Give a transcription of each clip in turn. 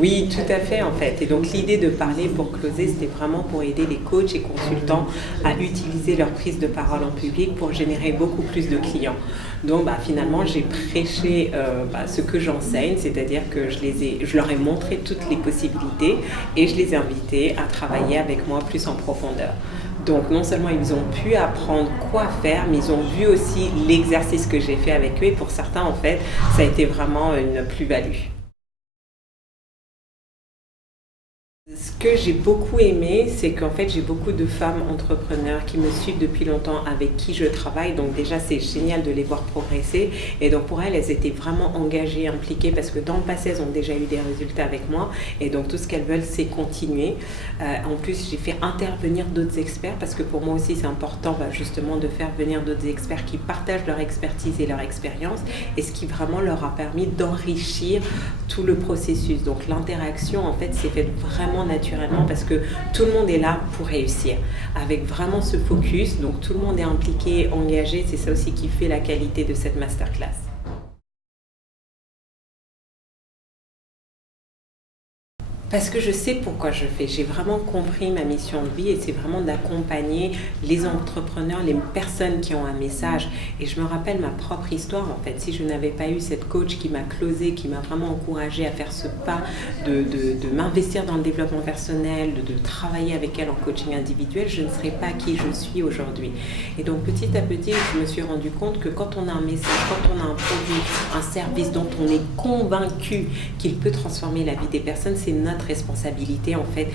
Oui, tout à fait en fait. Et donc l'idée de parler pour closer, c'était vraiment pour aider les coachs et consultants à utiliser leur prise de parole en public pour générer beaucoup plus de clients. Donc finalement, j'ai prêché ce que j'enseigne, c'est-à-dire que je leur ai montré toutes les possibilités et je les ai invités à travailler avec moi plus en profondeur. Donc non seulement ils ont pu apprendre quoi faire, mais ils ont vu aussi l'exercice que j'ai fait avec eux. Et pour certains, en fait, ça a été vraiment une plus-value. Ce que j'ai beaucoup aimé, c'est qu'en fait, j'ai beaucoup de femmes entrepreneurs qui me suivent depuis longtemps, avec qui je travaille. Donc déjà, c'est génial de les voir progresser. Et donc pour elles, elles étaient vraiment engagées, impliquées, parce que dans le passé, elles ont déjà eu des résultats avec moi. Et donc tout ce qu'elles veulent, c'est continuer. En plus, j'ai fait intervenir d'autres experts, parce que pour moi aussi, c'est important justement de faire venir d'autres experts qui partagent leur expertise et leur expérience. Et ce qui vraiment leur a permis d'enrichir tout le processus. Donc l'interaction, en fait, s'est faite vraiment naturellement parce que tout le monde est là pour réussir avec vraiment ce focus. Donc tout le monde est impliqué, engagé. C'est ça aussi qui fait la qualité de cette masterclass. Parce que je sais pourquoi je fais. J'ai vraiment compris ma mission de vie et c'est vraiment d'accompagner les entrepreneurs, les personnes qui ont un message. Et je me rappelle ma propre histoire en fait. Si je n'avais pas eu cette coach qui m'a closé, qui m'a vraiment encouragée à faire ce pas, de m'investir dans le développement personnel, de travailler avec elle en coaching individuel, je ne serais pas qui je suis aujourd'hui. Et donc petit à petit, je me suis rendu compte que quand on a un message, quand on a un produit, un service dont on est convaincu qu'il peut transformer la vie des personnes, c'est notre responsabilité en fait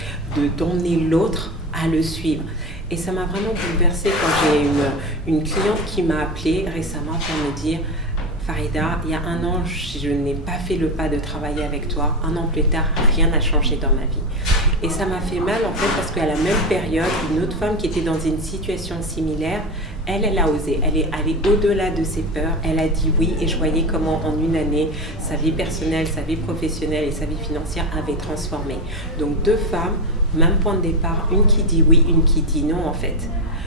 d'emmener l'autre à le suivre. Et ça m'a vraiment bouleversée quand j'ai une cliente qui m'a appelée récemment pour me dire: Farida, il y a un an, je n'ai pas fait le pas de travailler avec toi. Un an plus tard, rien n'a changé dans ma vie. Et ça m'a fait mal en fait parce qu'à la même période, une autre femme qui était dans une situation similaire, elle a osé. Elle est allée au-delà de ses peurs. Elle a dit oui et je voyais comment en une année, sa vie personnelle, sa vie professionnelle et sa vie financière avaient transformé. Donc deux femmes, même point de départ, une qui dit oui, une qui dit non en fait.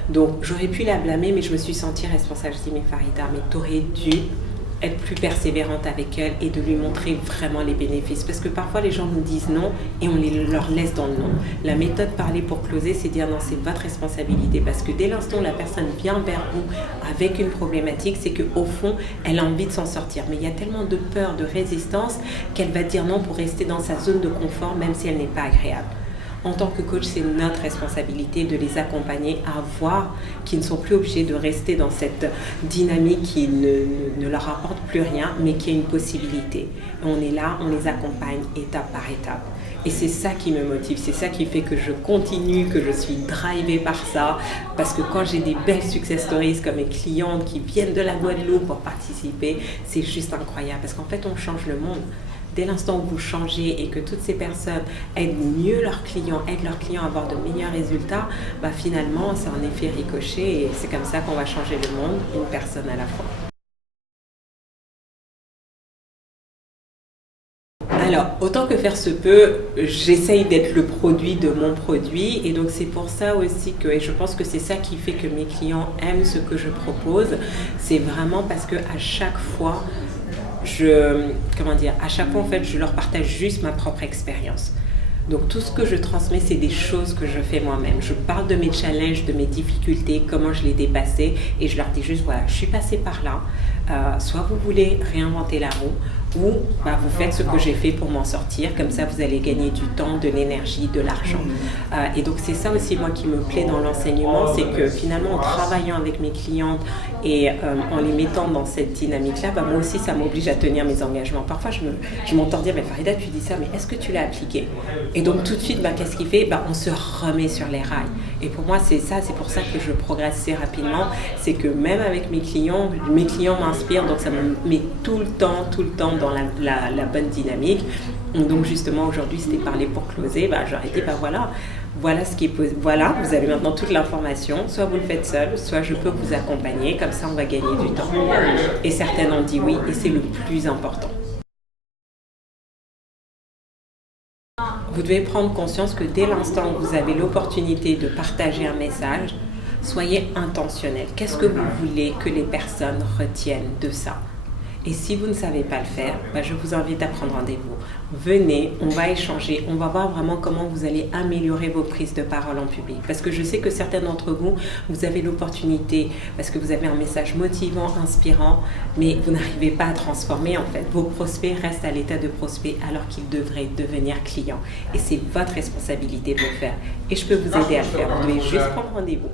Donc j'aurais pu la blâmer mais je me suis sentie responsable. Je dis mais Farida, mais t'aurais dû être plus persévérante avec elle et de lui montrer vraiment les bénéfices. Parce que parfois, les gens nous disent non et on leur laisse dans le non. La méthode parler pour closer, c'est dire non, c'est votre responsabilité. Parce que dès l'instant où la personne vient vers vous avec une problématique, c'est qu'au fond, elle a envie de s'en sortir. Mais il y a tellement de peur, de résistance, qu'elle va dire non pour rester dans sa zone de confort, même si elle n'est pas agréable. En tant que coach, c'est notre responsabilité de les accompagner à voir qu'ils ne sont plus obligés de rester dans cette dynamique qui ne leur apporte plus rien, mais qui est une possibilité. Et on est là, on les accompagne étape par étape. Et c'est ça qui me motive, c'est ça qui fait que je continue, que je suis drivée par ça. Parce que quand j'ai des belles success stories comme mes clientes qui viennent de la Guadeloupe pour participer, c'est juste incroyable. Parce qu'en fait, on change le monde. Dès l'instant où vous changez et que toutes ces personnes aident mieux leurs clients à avoir de meilleurs résultats, finalement, c'est un effet ricochet et c'est comme ça qu'on va changer le monde, une personne à la fois. Alors, autant que faire se peut, j'essaye d'être le produit de mon produit et donc c'est pour ça aussi que, et je pense que c'est ça qui fait que mes clients aiment ce que je propose, c'est vraiment parce que à chaque fois, à chaque fois en fait, je leur partage juste ma propre expérience. Donc tout ce que je transmets, c'est des choses que je fais moi-même. Je parle de mes challenges, de mes difficultés, comment je les dépassais et je leur dis juste voilà, je suis passée par là. Soit vous voulez réinventer la roue ou vous faites ce que j'ai fait pour m'en sortir. Comme ça, vous allez gagner du temps, de l'énergie, de l'argent. Et donc c'est ça aussi moi qui me plaît dans l'enseignement, c'est que finalement en travaillant avec mes clientes et en les mettant dans cette dynamique-là, moi aussi ça m'oblige à tenir mes engagements. Parfois je m'entends dire mais Farida tu dis ça, mais est-ce que tu l'as appliqué? Et donc tout de suite, qu'est-ce qu'il fait? On se remet sur les rails. Et pour moi, c'est ça, c'est pour ça que je progresse assez rapidement. C'est que même avec mes clients m'inspirent, donc ça me met tout le temps dans la bonne dynamique. Donc justement, aujourd'hui, c'était parler pour closer. J'aurais dit, voilà ce qui est possible. Voilà, vous avez maintenant toute l'information. Soit vous le faites seul, soit je peux vous accompagner. Comme ça, on va gagner du temps. Et certaines ont dit oui, et c'est le plus important. Vous devez prendre conscience que dès l'instant où vous avez l'opportunité de partager un message, soyez intentionnel. Qu'est-ce que vous voulez que les personnes retiennent de ça? Et si vous ne savez pas le faire, je vous invite à prendre rendez-vous. Venez, on va échanger, on va voir vraiment comment vous allez améliorer vos prises de parole en public. Parce que je sais que certains d'entre vous, vous avez l'opportunité, parce que vous avez un message motivant, inspirant, mais vous n'arrivez pas à transformer en fait. Vos prospects restent à l'état de prospects alors qu'ils devraient devenir clients. Et c'est votre responsabilité de le faire. Et je peux vous aider à le faire. Vous devez juste prendre rendez-vous.